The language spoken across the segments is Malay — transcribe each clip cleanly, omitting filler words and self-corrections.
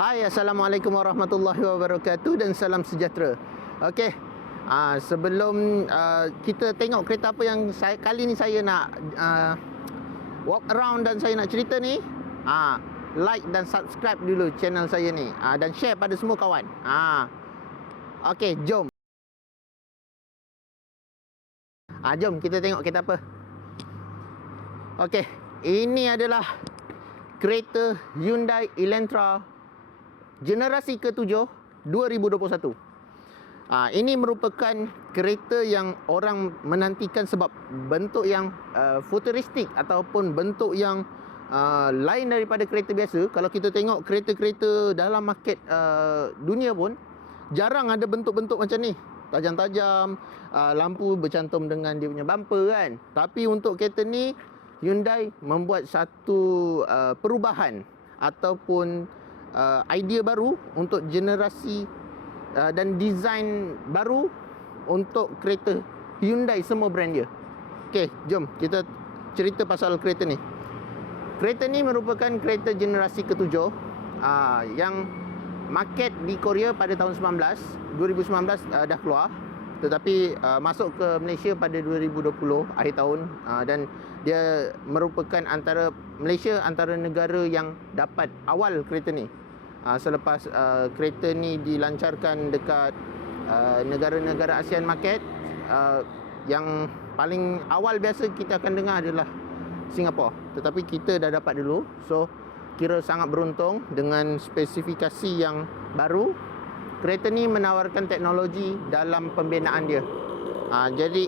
Hai, Assalamualaikum warahmatullahi wabarakatuh dan salam sejahtera. Okey, sebelum kita tengok kereta apa yang kali ni saya nak walk around dan saya nak cerita ni, like dan subscribe dulu channel saya ni, dan share pada semua kawan. Okey, jom. Jom kita tengok kereta apa. Okey, ini adalah kereta Hyundai Elantra generasi ke-7 2021. Ini merupakan kereta yang orang menantikan sebab bentuk yang futuristik ataupun bentuk yang lain daripada kereta biasa. Kalau kita tengok kereta-kereta dalam market dunia pun jarang ada bentuk-bentuk macam ni. Tajam-tajam, lampu bercantum dengan dia punya bumper kan. Tapi untuk kereta ni Hyundai membuat satu perubahan ataupun idea baru untuk generasi dan design baru untuk kereta Hyundai semua brand dia. Okey, jom kita cerita pasal kereta ni. Kereta ni merupakan kereta generasi ke-7 yang market di Korea pada tahun 2019 dah keluar, tetapi masuk ke Malaysia pada 2020 akhir tahun, dan dia merupakan Malaysia antara negara yang dapat awal kereta ni. Selepas kereta ni dilancarkan dekat negara-negara ASEAN market, yang paling awal biasa kita akan dengar adalah Singapura, tetapi kita dah dapat dulu. So kira sangat beruntung dengan spesifikasi yang baru. Kereta ni menawarkan teknologi dalam pembinaan dia. Jadi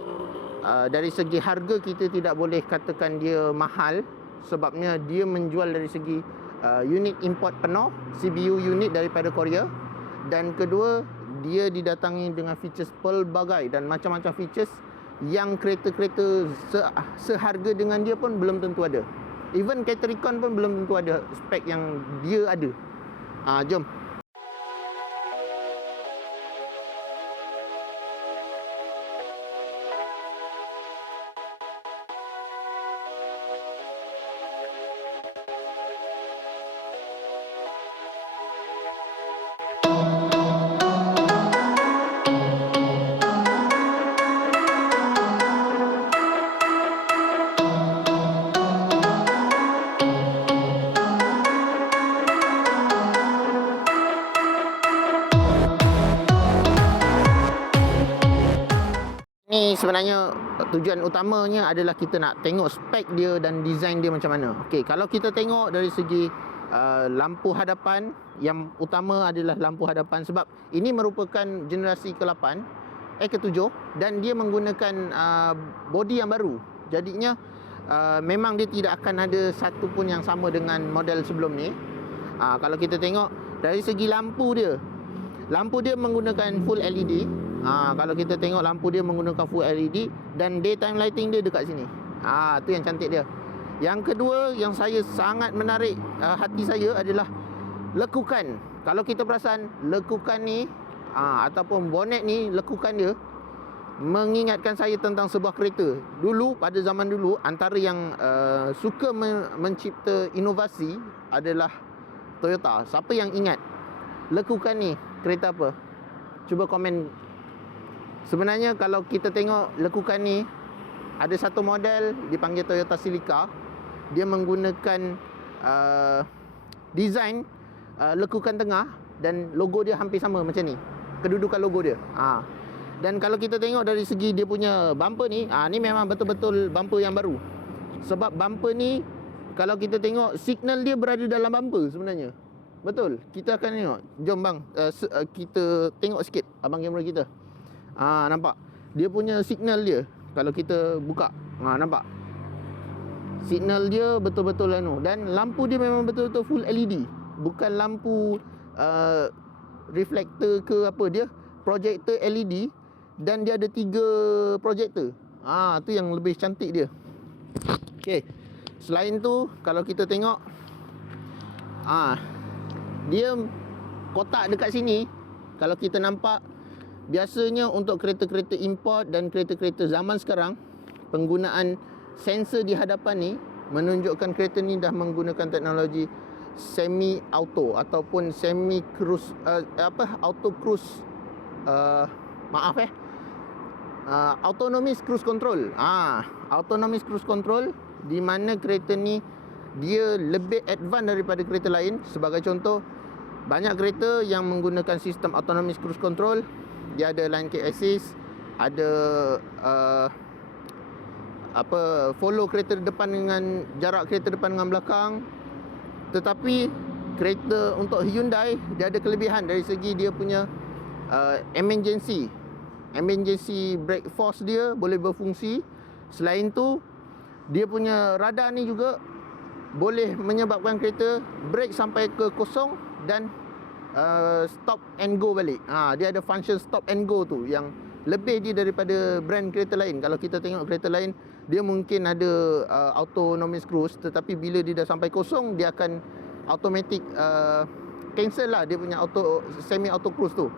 dari segi harga kita tidak boleh katakan dia mahal, sebabnya dia menjual dari segi unit import penuh, CBU unit daripada Korea. Dan kedua, dia didatangi dengan features pelbagai dan macam-macam features yang kereta-kereta seharga dengan dia pun belum tentu ada. Even kereta Recon pun belum tentu ada spek yang dia ada. Jom. Ni sebenarnya tujuan utamanya adalah kita nak tengok spek dia dan design dia macam mana. Okey, kalau kita tengok dari segi lampu hadapan, yang utama adalah lampu hadapan sebab ini merupakan generasi ke-8, ke-7, dan dia menggunakan body yang baru. Jadinya memang dia tidak akan ada satu pun yang sama dengan model sebelum ni. Kalau kita tengok dari segi lampu dia menggunakan full LED. Kalau kita tengok lampu dia menggunakan full LED dan daytime lighting dia dekat sini. Tu yang cantik dia. Yang kedua yang saya sangat menarik hati saya adalah lekukan. Kalau kita perasan lekukan ni ataupun bonet ni, lekukan dia mengingatkan saya tentang sebuah kereta. Dulu, pada zaman dulu, antara yang suka mencipta inovasi adalah Toyota. Siapa yang ingat lekukan ni kereta apa? Cuba komen. Sebenarnya kalau kita tengok lekukan ni, ada satu model dipanggil Toyota Celica. Dia menggunakan design lekukan tengah dan logo dia hampir sama macam ni, kedudukan logo dia. Dan kalau kita tengok dari segi dia punya bumper ni, ni memang betul-betul bumper yang baru. Sebab bumper ni, kalau kita tengok, signal dia berada dalam bumper sebenarnya. Betul, kita akan tengok. Jom bang, kita tengok sikit abang kamera kita. Nampak dia punya signal dia. Kalau kita buka, nampak signal dia betul-betul dan lampu dia memang betul-betul full LED, bukan lampu reflektor ke apa. Dia projector LED dan dia ada 3 projector. Tu yang lebih cantik dia. Okey, selain tu kalau kita tengok, dia kotak dekat sini. Kalau kita nampak, biasanya untuk kereta-kereta import dan kereta-kereta zaman sekarang, penggunaan sensor di hadapan ni menunjukkan kereta ni dah menggunakan teknologi semi auto ataupun semi cruise auto cruise autonomous cruise control. Autonomous cruise control, di mana kereta ni dia lebih advance daripada kereta lain. Sebagai contoh, banyak kereta yang menggunakan sistem autonomous cruise control. Dia ada line keep assist, ada follow kereta depan dengan jarak kereta depan dengan belakang. Tetapi kereta untuk Hyundai, dia ada kelebihan dari segi dia punya emergency brake force dia boleh berfungsi. Selain tu, dia punya radar ni juga boleh menyebabkan kereta brake sampai ke kosong dan stop and go balik. Dia ada function stop and go tu yang lebih dia daripada brand kereta lain. Kalau kita tengok kereta lain, dia mungkin ada autonomous cruise, tetapi bila dia dah sampai kosong, dia akan automatic cancel lah dia punya semi auto cruise tu.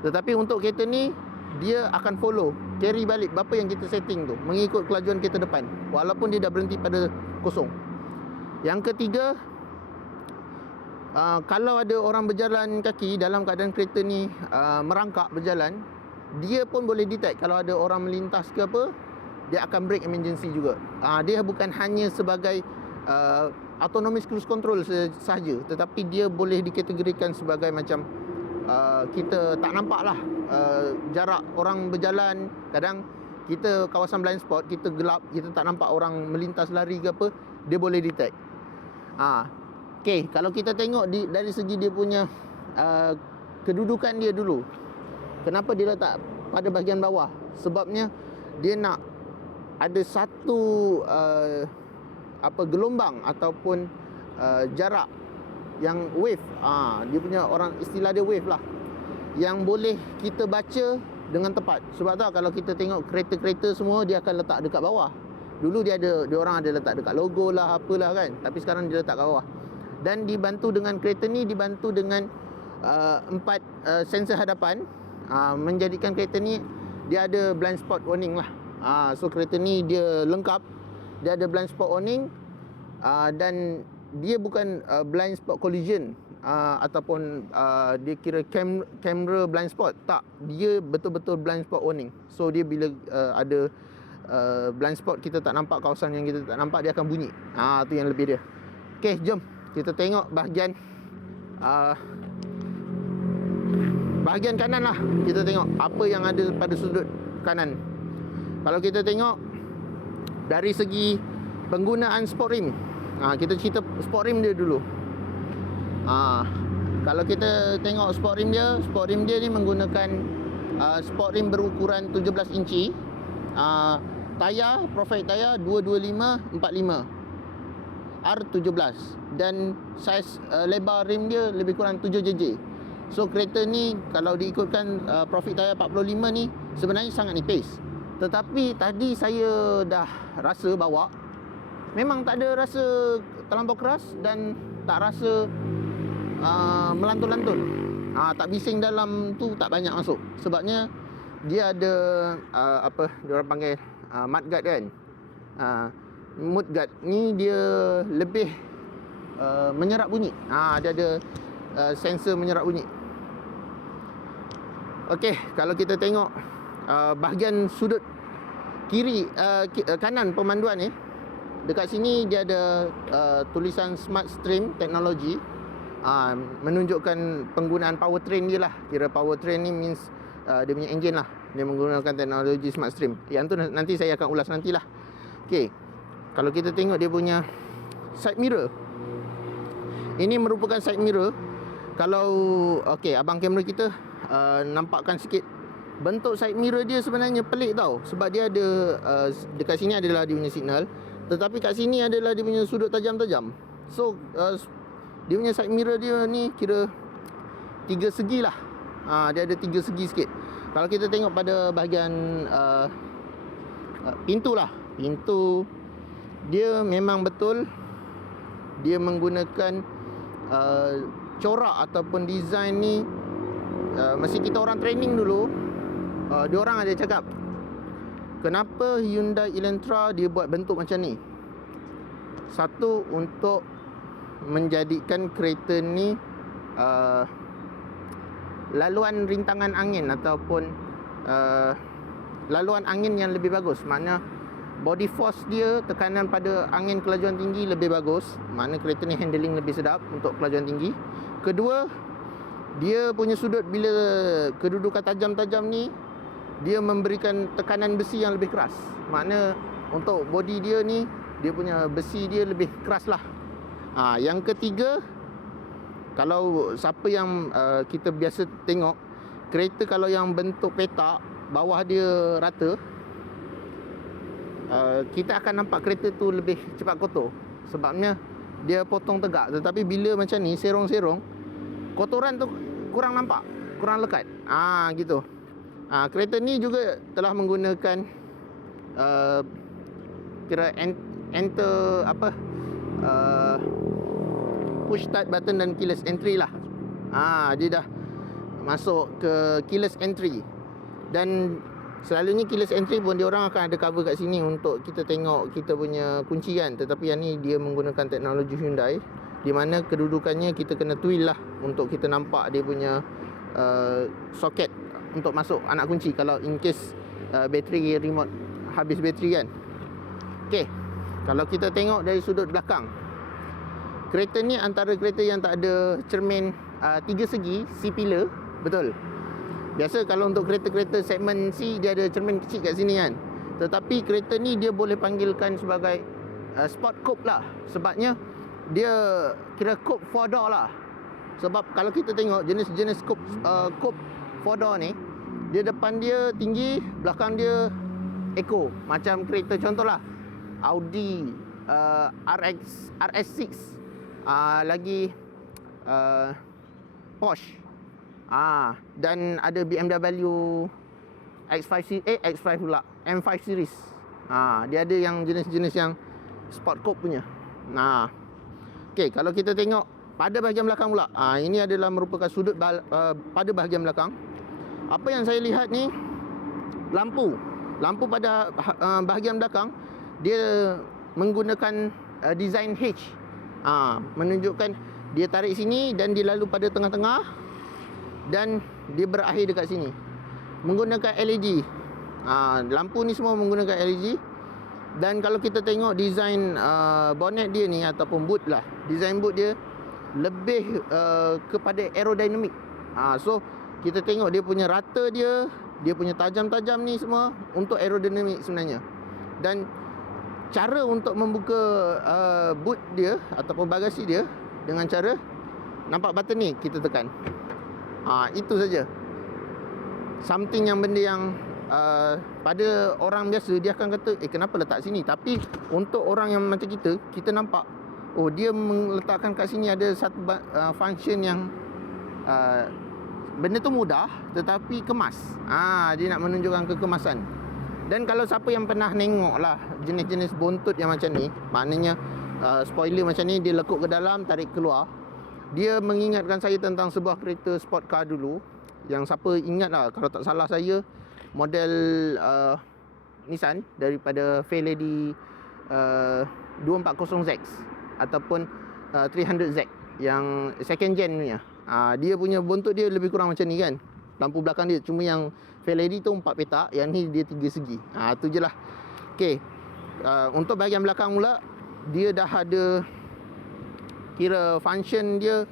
Tetapi untuk kereta ni, dia akan follow, carry balik berapa yang kita setting tu, mengikut kelajuan kereta depan, walaupun dia dah berhenti pada kosong. Yang ketiga, kalau ada orang berjalan kaki dalam keadaan kereta ni merangkak berjalan, dia pun boleh detect kalau ada orang melintas ke apa, dia akan brake emergency juga. Dia bukan hanya sebagai autonomous cruise control sahaja, tetapi dia boleh dikategorikan sebagai macam kita tak nampak lah jarak orang berjalan. Kadang kita kawasan blind spot, kita gelap, kita tak nampak orang melintas lari ke apa, dia boleh detect. Okay, kalau kita tengok dari segi dia punya kedudukan dia dulu, kenapa dia letak pada bahagian bawah? Sebabnya dia nak ada satu gelombang ataupun jarak yang wave. Dia punya orang istilah dia wave lah, yang boleh kita baca dengan tepat. Sebab tu kalau kita tengok kereta-kereta semua, dia akan letak dekat bawah. Dulu dia orang ada letak dekat logo lah, apalah kan, tapi sekarang dia letak kat bawah. Dan dibantu dengan kereta ni, dibantu dengan 4 sensor hadapan, menjadikan kereta ni dia ada blind spot warning lah. So kereta ni dia lengkap, dia ada blind spot warning, dan dia bukan blind spot collision ataupun dia kira kamera blind spot. Tak, dia betul-betul blind spot warning. So dia bila ada blind spot, kita tak nampak kawasan yang kita tak nampak, dia akan bunyi. Tu yang lebih dia. Okay, jom kita tengok bahagian kanan lah. Kita tengok apa yang ada pada sudut kanan. Kalau kita tengok dari segi penggunaan sport rim, kita cerita sport rim dia dulu. Kalau kita tengok sport rim dia ni menggunakan sport rim berukuran 17 inci. Tayar, profile tayar 225/45 R17, dan saiz lebar rim dia lebih kurang 7 jj. So kereta ni kalau diikutkan profit tayar 45 ni sebenarnya sangat nipis. Tetapi tadi saya dah rasa bawa, memang tak ada rasa terlampau keras dan tak rasa melantun-lantun. Tak bising dalam tu tak banyak masuk. Sebabnya dia ada dia orang panggil mudguard kan. Mudguard ni dia lebih menyerap bunyi. Dia ada sensor menyerap bunyi. Okey, kalau kita tengok bahagian sudut kiri kanan pemanduan ni, dekat sini dia ada tulisan Smart Stream Technology, menunjukkan penggunaan powertrain dia lah. Kira powertrain ni means dia punya engine lah, dia menggunakan teknologi Smart Stream. Yang tu nanti saya akan ulas nantilah. Okey, kalau kita tengok dia punya side mirror, ini merupakan side mirror. Kalau abang kamera kita nampakkan sikit bentuk side mirror dia sebenarnya pelik tau. Sebab dia ada dekat sini adalah dia punya signal, tetapi kat sini adalah dia punya sudut tajam-tajam. So dia punya side mirror dia ni kira 3 segi lah. Dia ada 3 segi sikit. Kalau kita tengok pada bahagian pintu lah, pintu dia memang betul dia menggunakan corak ataupun design ni. Masa kita orang training dulu, dia orang ada cakap, kenapa Hyundai Elantra dia buat bentuk macam ni? Satu, untuk menjadikan kereta ni laluan rintangan angin ataupun laluan angin yang lebih bagus. Maknanya body force dia, tekanan pada angin kelajuan tinggi lebih bagus. Maknanya kereta ni handling lebih sedap untuk kelajuan tinggi. Kedua, dia punya sudut bila kedudukan tajam-tajam ni, dia memberikan tekanan besi yang lebih keras. Maknanya untuk body dia ni, dia punya besi dia lebih keras lah. Yang ketiga, kalau siapa yang kita biasa tengok kereta kalau yang bentuk petak, bawah dia rata, kita akan nampak kereta tu lebih cepat kotor. Sebabnya dia potong tegak. Tetapi bila macam ni, serong-serong, kotoran tu kurang nampak, kurang lekat. Gitu. Kereta ni juga telah menggunakan kira enter apa, push start button dan keyless entry lah. Dia dah masuk ke keyless entry. Dan selalunya keyless entry pun dia orang akan ada cover kat sini untuk kita tengok kita punya kunci kan. Tetapi yang ni dia menggunakan teknologi Hyundai, di mana kedudukannya kita kena twill lah untuk kita nampak dia punya soket untuk masuk anak kunci kalau in case bateri remote habis bateri kan. Okey, kalau kita tengok dari sudut belakang, kereta ni antara kereta yang tak ada cermin 3 segi C-pillar. Betul. Biasa kalau untuk kereta-kereta segmen C, dia ada cermin kecil kat sini kan. Tetapi kereta ni dia boleh panggilkan sebagai sport coupe lah. Sebabnya dia kira coupe 4 door lah. Sebab kalau kita tengok jenis-jenis coupe 4 door ni, dia depan dia tinggi, belakang dia eco. Macam kereta contohlah Audi RS6, lagi Porsche, dan ada BMW X5 pula, M5 series. Dia ada yang jenis-jenis yang sport coupe punya. Okey, kalau kita tengok pada bahagian belakang pula, ini adalah merupakan sudut pada bahagian belakang. Apa yang saya lihat ni, lampu pada bahagian belakang dia menggunakan design H, menunjukkan dia tarik sini dan dia lalu pada tengah-tengah dan dia berakhir dekat sini menggunakan LED. Lampu ni semua menggunakan LED. Dan kalau kita tengok design bonnet dia ni ataupun boot lah, design boot dia lebih kepada aerodinamik. So kita tengok dia punya rata dia punya tajam-tajam ni semua untuk aerodinamik sebenarnya. Dan cara untuk membuka boot dia ataupun bagasi dia dengan cara nampak button ni, kita tekan. Itu saja. Something yang benda yang pada orang biasa dia akan kata kenapa letak sini. Tapi untuk orang yang macam kita nampak dia meletakkan kat sini ada satu function yang benda tu mudah tetapi kemas. Dia nak menunjukkan kekemasan. Dan kalau siapa yang pernah tengok lah jenis-jenis bontot yang macam ni, maknanya spoiler macam ni, dia lekuk ke dalam, tarik keluar. Dia mengingatkan saya tentang sebuah kereta sport car dulu. Yang siapa ingat lah, kalau tak salah saya, model Nissan daripada Fairlady 240Z ataupun 300Z yang second gen punya. Dia punya bontot dia lebih kurang macam ni kan. Lampu belakang dia, cuma yang Fairlady tu 4 petak, yang ni dia 3 segi. Tu je lah. Okey, untuk bahagian belakang pula, dia dah ada kira function dia,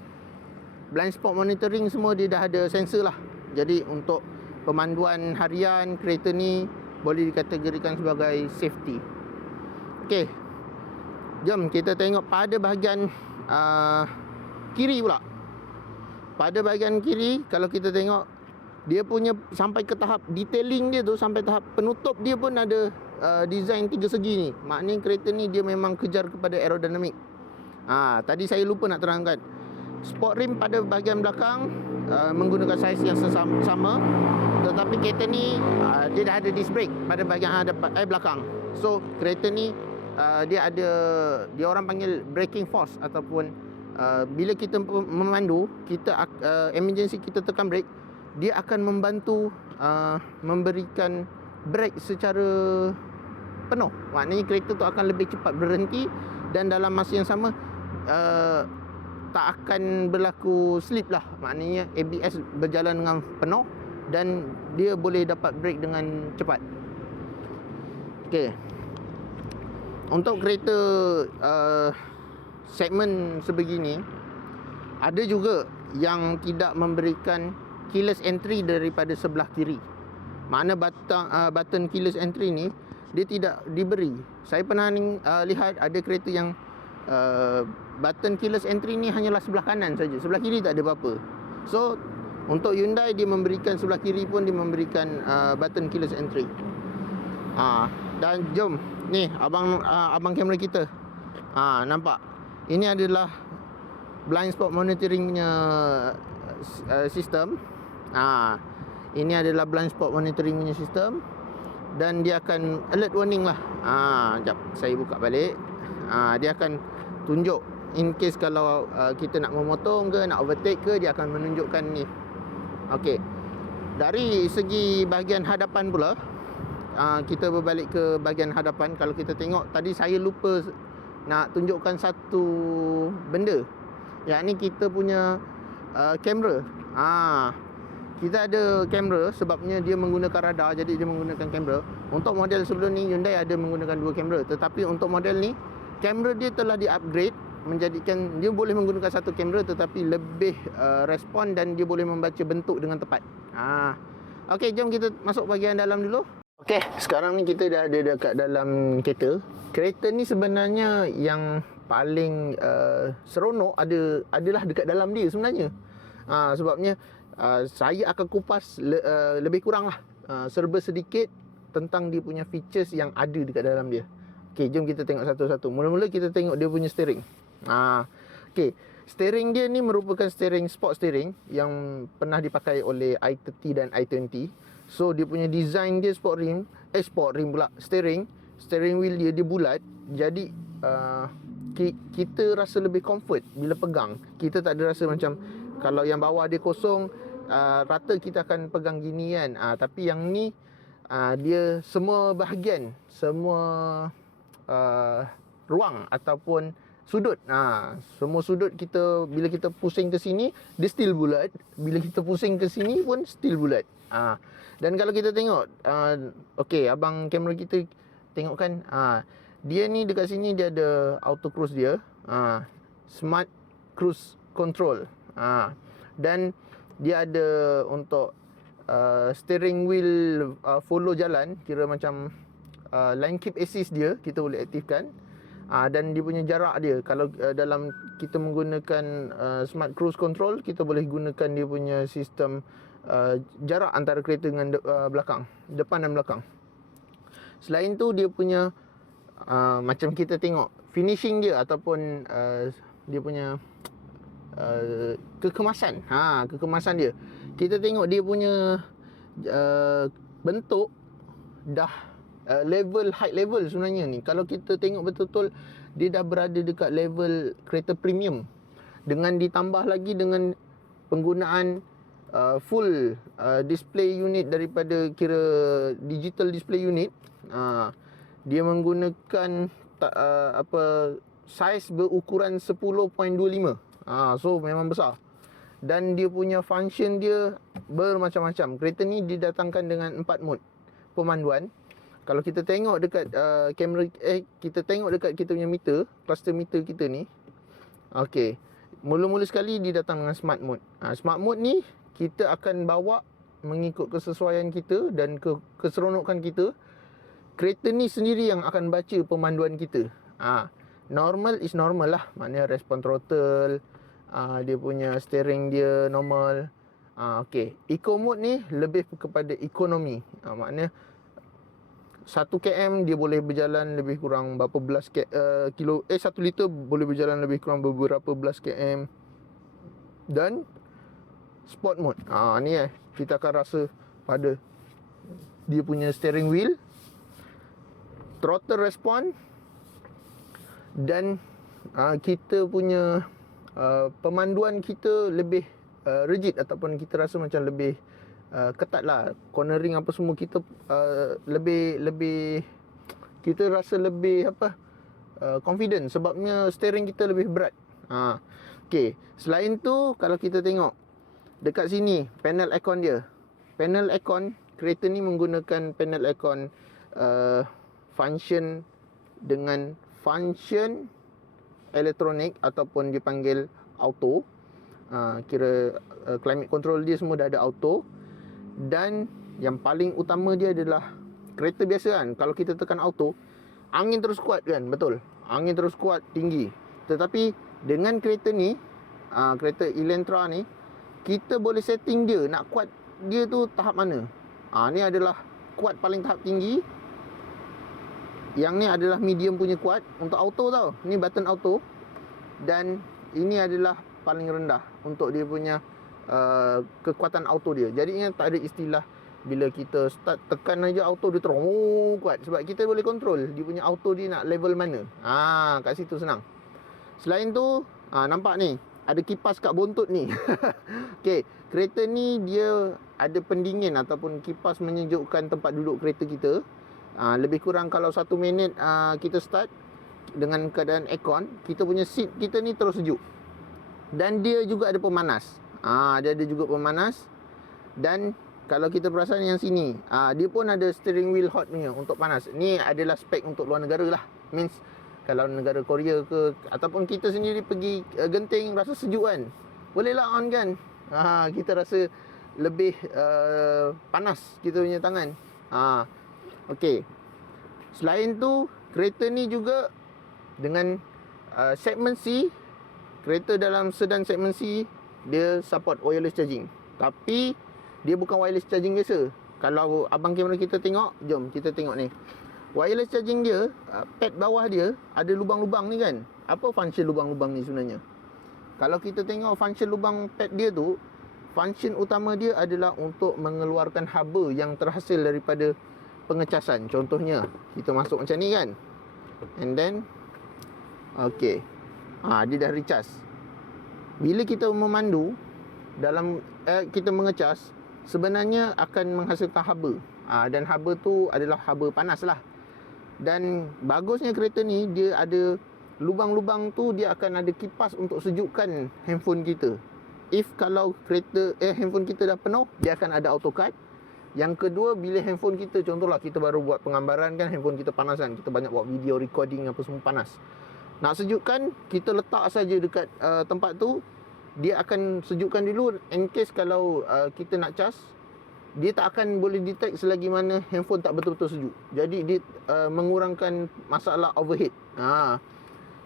blind spot monitoring semua dia dah ada sensor lah. Jadi untuk pemanduan harian, kereta ni boleh dikategorikan sebagai safety. Okey, jom kita tengok pada bahagian kiri pula. Pada bahagian kiri, kalau kita tengok, dia punya sampai ke tahap detailing dia tu, sampai tahap penutup dia pun ada design 3 segi ni. Maknanya kereta ni dia memang kejar kepada aerodinamik. Tadi saya lupa nak terangkan, sport rim pada bahagian belakang menggunakan saiz yang sama, tetapi kereta ni dia dah ada disc brake pada bahagian belakang. So kereta ni dia ada, dia orang panggil braking force, ataupun bila kita memandu, kita emergency kita tekan brake, dia akan membantu memberikan brake secara penuh. Maknanya kereta tu akan lebih cepat berhenti, dan dalam masa yang sama tak akan berlaku slip lah. Maknanya ABS berjalan dengan penuh dan dia boleh dapat brake dengan cepat. Okey. Untuk kereta segmen sebegini, ada juga yang tidak memberikan keyless entry daripada sebelah kiri. Mana button keyless entry ni dia tidak diberi. Saya pernah lihat ada kereta yang button keyless entry ni hanyalah sebelah kanan saja. Sebelah kiri tak ada apa-apa. So untuk Hyundai dia memberikan sebelah kiri pun dia memberikan button keyless entry. Dan jom ni abang kamera kita. Nampak. Ini adalah blind spot monitoring punya sistem. Ini adalah blind spot monitoring punya sistem dan dia akan alert warning lah. Sekejap saya buka balik. Dia akan tunjuk in case kalau kita nak memotong ke, nak overtake ke, dia akan menunjukkan ni. Okey. Dari segi bahagian hadapan pula, kita berbalik ke bahagian hadapan. Kalau kita tengok tadi saya lupa nak tunjukkan satu benda. Yang ni kita punya kamera. Kita ada kamera sebabnya dia menggunakan radar, jadi dia menggunakan kamera. Untuk model sebelum ni Hyundai ada menggunakan dua kamera, tetapi untuk model ni kamera dia telah di-upgrade menjadikan dia boleh menggunakan satu kamera tetapi lebih respon dan dia boleh membaca bentuk dengan tepat. Okey, jom kita masuk bahagian dalam dulu. Okey, sekarang ni kita dah ada dekat dalam kereta. Kereta ni sebenarnya yang paling seronok adalah dekat dalam dia sebenarnya. Sebabnya saya akan kupas lebih kurang lah serba sedikit tentang dia punya features yang ada dekat dalam dia. Okey, jom kita tengok satu-satu. Mula-mula kita tengok dia punya steering. Okey, steering dia ni merupakan steering sport steering yang pernah dipakai oleh i30 dan i20. So dia punya design dia steering wheel dia bulat. Jadi kita rasa lebih comfort bila pegang. Kita tak ada rasa macam kalau yang bawah dia kosong, rata kita akan pegang gini kan. Tapi yang ni dia semua bahagian, semua ruang ataupun sudut, semua sudut kita bila kita pusing ke sini dia still bulat, bila kita pusing ke sini pun still bulat. Dan kalau kita tengok okey, abang kamera kita tengok kan, dia ni dekat sini dia ada auto cruise dia, smart cruise control, dan dia ada untuk steering wheel follow jalan, kira macam line keep assist dia kita boleh aktifkan. Dan dia punya jarak dia, kalau dalam kita menggunakan smart cruise control, kita boleh gunakan dia punya sistem jarak antara kereta dengan belakang, depan dan belakang. Selain tu dia punya macam kita tengok finishing dia ataupun dia punya kekemasan. Kekemasan dia, kita tengok dia punya bentuk dah level high level sebenarnya ni. Kalau kita tengok betul-betul dia dah berada dekat level kereta premium, dengan ditambah lagi dengan penggunaan full display unit daripada kira digital display unit. Dia menggunakan saiz berukuran 10.25. So memang besar. Dan dia punya function dia bermacam-macam. Kereta ni didatangkan dengan 4 mode pemanduan. Kalau kita tengok dekat kamera, kita tengok dekat kita punya meter, cluster meter kita ni. Okey, mula-mula sekali dia datang dengan smart mode. Smart mode ni kita akan bawa mengikut kesesuaian kita dan keseronokan kita. Kereta ni sendiri yang akan baca pemanduan kita. Normal is normal lah, maknanya respon throttle, dia punya steering dia normal. Okey, eco mode ni lebih kepada ekonomi. Maknanya 1 km dia boleh berjalan lebih kurang berapa belas kilo, 1 liter boleh berjalan lebih kurang beberapa belas km. Dan sport mode, ni kita akan rasa pada dia punya steering wheel, throttle response, dan kita punya pemanduan kita lebih rigid ataupun kita rasa macam lebih ketat lah. Cornering apa semua kita lebih kita rasa lebih confident sebabnya steering kita lebih berat. Okey, selain tu kalau kita tengok dekat sini panel aircon dia. Panel aircon, kereta ni menggunakan panel aircon function dengan function elektronik ataupun dipanggil auto. Kira climate control dia semua dah ada auto. Dan yang paling utama dia adalah kereta biasa kan, kalau kita tekan auto, angin terus kuat kan, betul. Angin terus kuat, tinggi. Tetapi dengan kereta ni, kereta Elantra ni, kita boleh setting dia nak kuat dia tu tahap mana. Ni adalah kuat paling tahap tinggi. Yang ni adalah medium punya kuat untuk auto tau. Ni button auto. Dan ini adalah paling rendah untuk dia punya kekuatan auto dia. Jadi tak ada istilah bila kita start tekan aja auto dia terus kuat, sebab kita boleh control dia punya auto dia nak level mana. Kat situ senang. Selain tu, nampak ni ada kipas kat buntut ni. Okey, kereta ni dia ada pendingin ataupun kipas menyejukkan tempat duduk kereta kita. Lebih kurang kalau 1 minit kita start dengan keadaan aircon, kita punya seat kita ni terus sejuk. Dan dia juga ada pemanas. Dia ada juga pemanas. Dan kalau kita perasan yang sini, dia pun ada steering wheel hot punya untuk panas. Ni adalah spek untuk luar negara lah. Means kalau negara Korea ke ataupun kita sendiri pergi Genting rasa sejuk kan, bolehlah on kan. Kita rasa lebih panas kita punya tangan. Okey. Selain tu, kereta ni juga dengan segmen C, kereta dalam sedan segmen C, dia support wireless charging. Tapi dia bukan wireless charging biasa. Kalau abang kamera kita tengok, jom kita tengok ni. Wireless charging dia, pad bawah dia ada lubang-lubang ni kan. Apa function lubang-lubang ni sebenarnya? Kalau kita tengok function lubang pad dia tu, function utama dia adalah untuk mengeluarkan haba yang terhasil daripada pengecasan. Contohnya, kita masuk macam ni kan. And then, okey. Dia dah recharge. Bila kita memandu, dalam kita mengecas, sebenarnya akan menghasilkan haba. Dan haba tu adalah haba panas lah. Dan bagusnya kereta ni, dia ada lubang-lubang tu, dia akan ada kipas untuk sejukkan handphone kita. If kalau kereta handphone kita dah penuh, dia akan ada autocut. Yang kedua, bila handphone kita, contohlah kita baru buat penggambaran kan, handphone kita panas kan, kita banyak buat video recording apa semua panas. Nak sejukkan, kita letak saja dekat tempat tu, dia akan sejukkan dulu. In case kalau kita nak cas, dia tak akan boleh detect selagi mana handphone tak betul-betul sejuk. Jadi dia mengurangkan masalah overheat.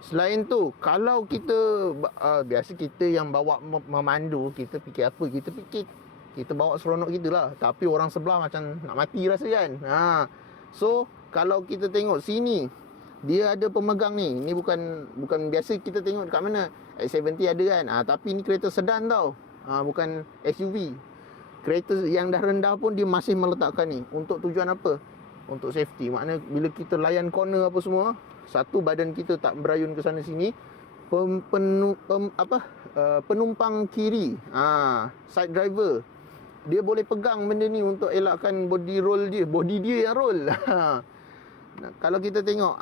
Selain tu, kalau kita biasa kita yang bawa memandu, kita fikir apa? Kita bawa seronok kita lah. Tapi orang sebelah macam nak mati rasa kan. So kalau kita tengok sini, dia ada pemegang ni. Ni bukan biasa kita tengok dekat mana. X70 ada kan. Tapi ni kereta sedan tau. Bukan SUV. Kereta yang dah rendah pun dia masih meletakkan ni. Untuk tujuan apa? Untuk safety. Maknanya bila kita layan corner apa semua, satu, badan kita tak berayun ke sana sini. Penumpang kiri, side driver, dia boleh pegang benda ni untuk elakkan body roll dia. Body dia yang roll. Kalau kita tengok,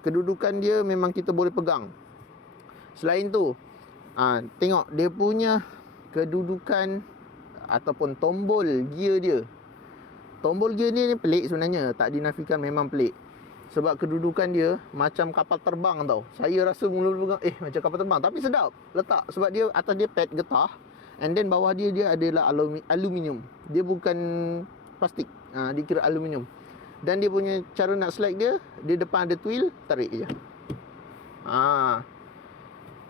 kedudukan dia memang kita boleh pegang. Selain tu, tengok dia punya kedudukan ataupun tombol gear dia. Tombol gear ni pelik sebenarnya, tak dinafikan memang pelik. Sebab kedudukan dia macam kapal terbang tau. Saya rasa mula-mula pegang, macam kapal terbang. Tapi sedap letak, sebab dia atas dia pad getah. And then bawah dia adalah aluminium. Dia bukan plastik, dia kira aluminium. Dan dia punya cara nak select dia, di depan ada twill, tarik je.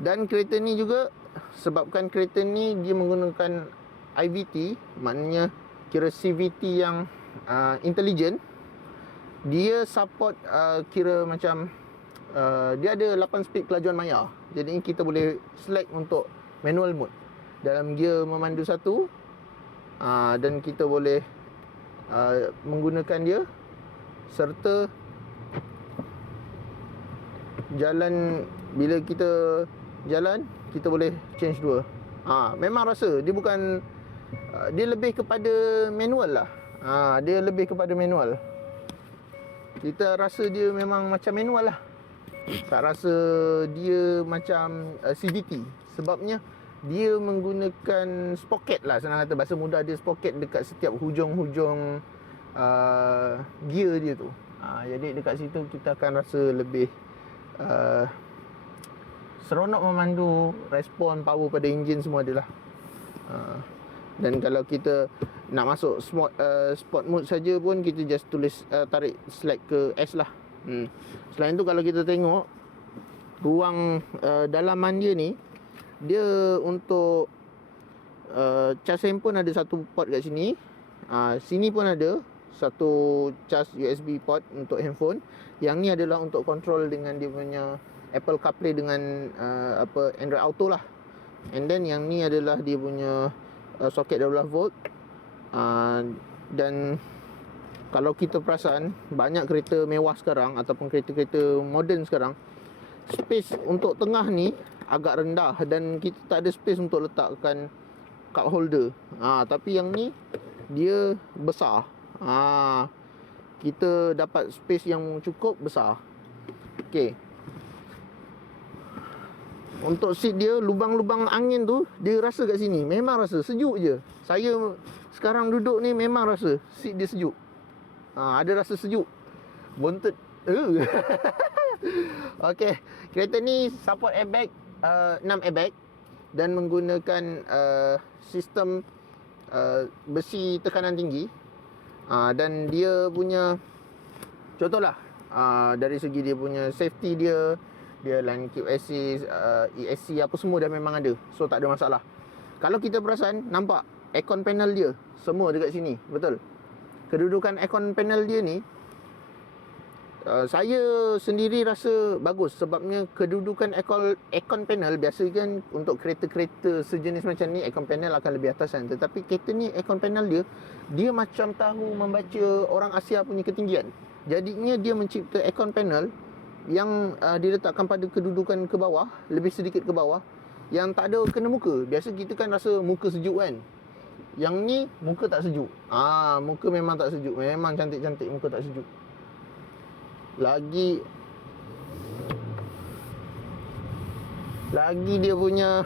Dan kereta ni juga, sebabkan kereta ni dia menggunakan IVT, maknanya kira CVT yang intelligent. Dia support kira macam dia ada 8 speed kelajuan maya. Jadi kita boleh select untuk manual mode dalam gear memandu satu. Dan kita boleh menggunakan dia, serta jalan, bila kita jalan kita boleh change dua. Memang rasa dia bukan dia lebih kepada manual lah. Dia lebih kepada manual. Kita rasa dia memang macam manual lah. Tak rasa dia macam CVT. Sebabnya dia menggunakan sprocket lah, senang kata bahasa mudah, dia sprocket dekat setiap hujung-hujung gear dia tu. Jadi dekat situ kita akan rasa lebih seronok memandu, respon, power pada enjin semua adalah. Dan kalau kita nak masuk sport mode saja pun, kita just tulis tarik select ke S lah. Selain tu kalau kita tengok ruang dalaman dia ni, dia untuk cas handphone ada satu port kat sini. Sini pun ada satu cas USB port untuk handphone. Yang ni adalah untuk control dengan dia punya Apple CarPlay dengan Android Auto lah. And then yang ni adalah dia punya soket 12 volt. Dan kalau kita perasan, banyak kereta mewah sekarang ataupun kereta-kereta moden sekarang, space untuk tengah ni agak rendah dan kita tak ada space untuk letakkan cup holder. Tapi yang ni dia besar. Kita dapat space yang cukup besar. Okey. Untuk seat dia, lubang-lubang angin tu dia rasa kat sini. Memang rasa sejuk je. Saya sekarang duduk ni memang rasa seat dia sejuk. Ada rasa sejuk. Bontot. Okey, kereta ni support airbag, 6 airbag dan menggunakan sistem besi tekanan tinggi. Dan dia punya, contohlah, dari segi dia punya safety dia lane keep assist, ESC apa semua dah memang ada. So tak ada masalah. Kalau kita perasan, nampak aircon panel dia semua dekat sini, betul? Kedudukan aircon panel dia ni, saya sendiri rasa bagus. Sebabnya kedudukan aircon panel, biasa kan untuk kereta-kereta sejenis macam ni, aircon panel akan lebih atas kan. Tetapi kereta ni aircon panel dia macam tahu membaca orang Asia punya ketinggian. Jadinya dia mencipta aircon panel yang diletakkan pada kedudukan ke bawah, lebih sedikit ke bawah, yang tak ada kena muka. Biasa kita kan rasa muka sejuk kan. Yang ni muka tak sejuk. Muka memang tak sejuk. Memang cantik-cantik, muka tak sejuk. Lagi dia punya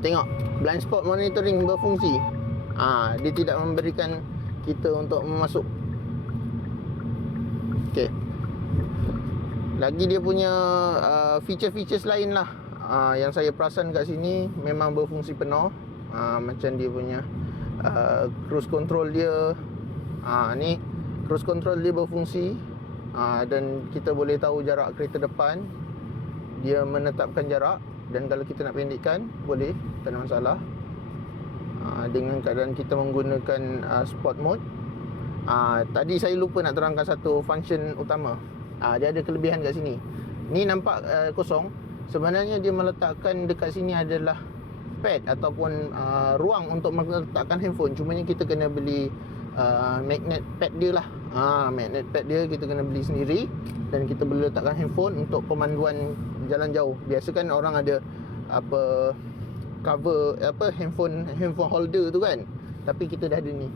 tengok, blind spot monitoring berfungsi. Dia tidak memberikan kita untuk memasuk. Okey. Lagi dia punya feature-features lain lah, yang saya perasan kat sini memang berfungsi penuh. Macam dia punya cruise control dia. Ni cruise control dia berfungsi. Dan kita boleh tahu jarak kereta depan. Dia menetapkan jarak. Dan kalau kita nak pendekkan, boleh, tak ada masalah. Dengan keadaan kita menggunakan sport mode. Tadi saya lupa nak terangkan satu function utama. Dia ada kelebihan kat sini. Ni nampak kosong. Sebenarnya dia meletakkan dekat sini adalah pad ataupun ruang untuk meletakkan handphone. Cumanya kita kena beli magnet pad dia lah. Magnet pad dia kita kena beli sendiri. Dan kita boleh letakkan handphone untuk pemanduan jalan jauh. Biasa kan orang ada cover handphone holder tu kan. Tapi kita dah ada ni.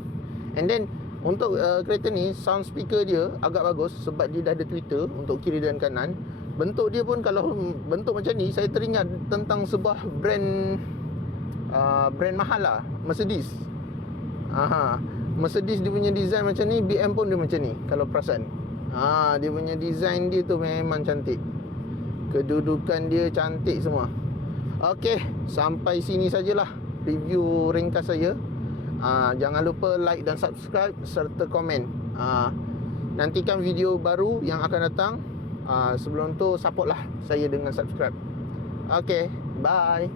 And then untuk kereta ni, sound speaker dia agak bagus sebab dia dah ada tweeter untuk kiri dan kanan. Bentuk dia pun, kalau bentuk macam ni, saya teringat tentang sebuah brand mahal lah, Mercedes. Mercedes dia punya design macam ni, BM pun dia macam ni kalau perasan. Dia punya design dia tu memang cantik. Kedudukan dia cantik semua. Okey, sampai sini sajalah review ringkas saya. Jangan lupa like dan subscribe serta komen. Nantikan video baru yang akan datang. Sebelum tu supportlah saya dengan subscribe. Okey, bye.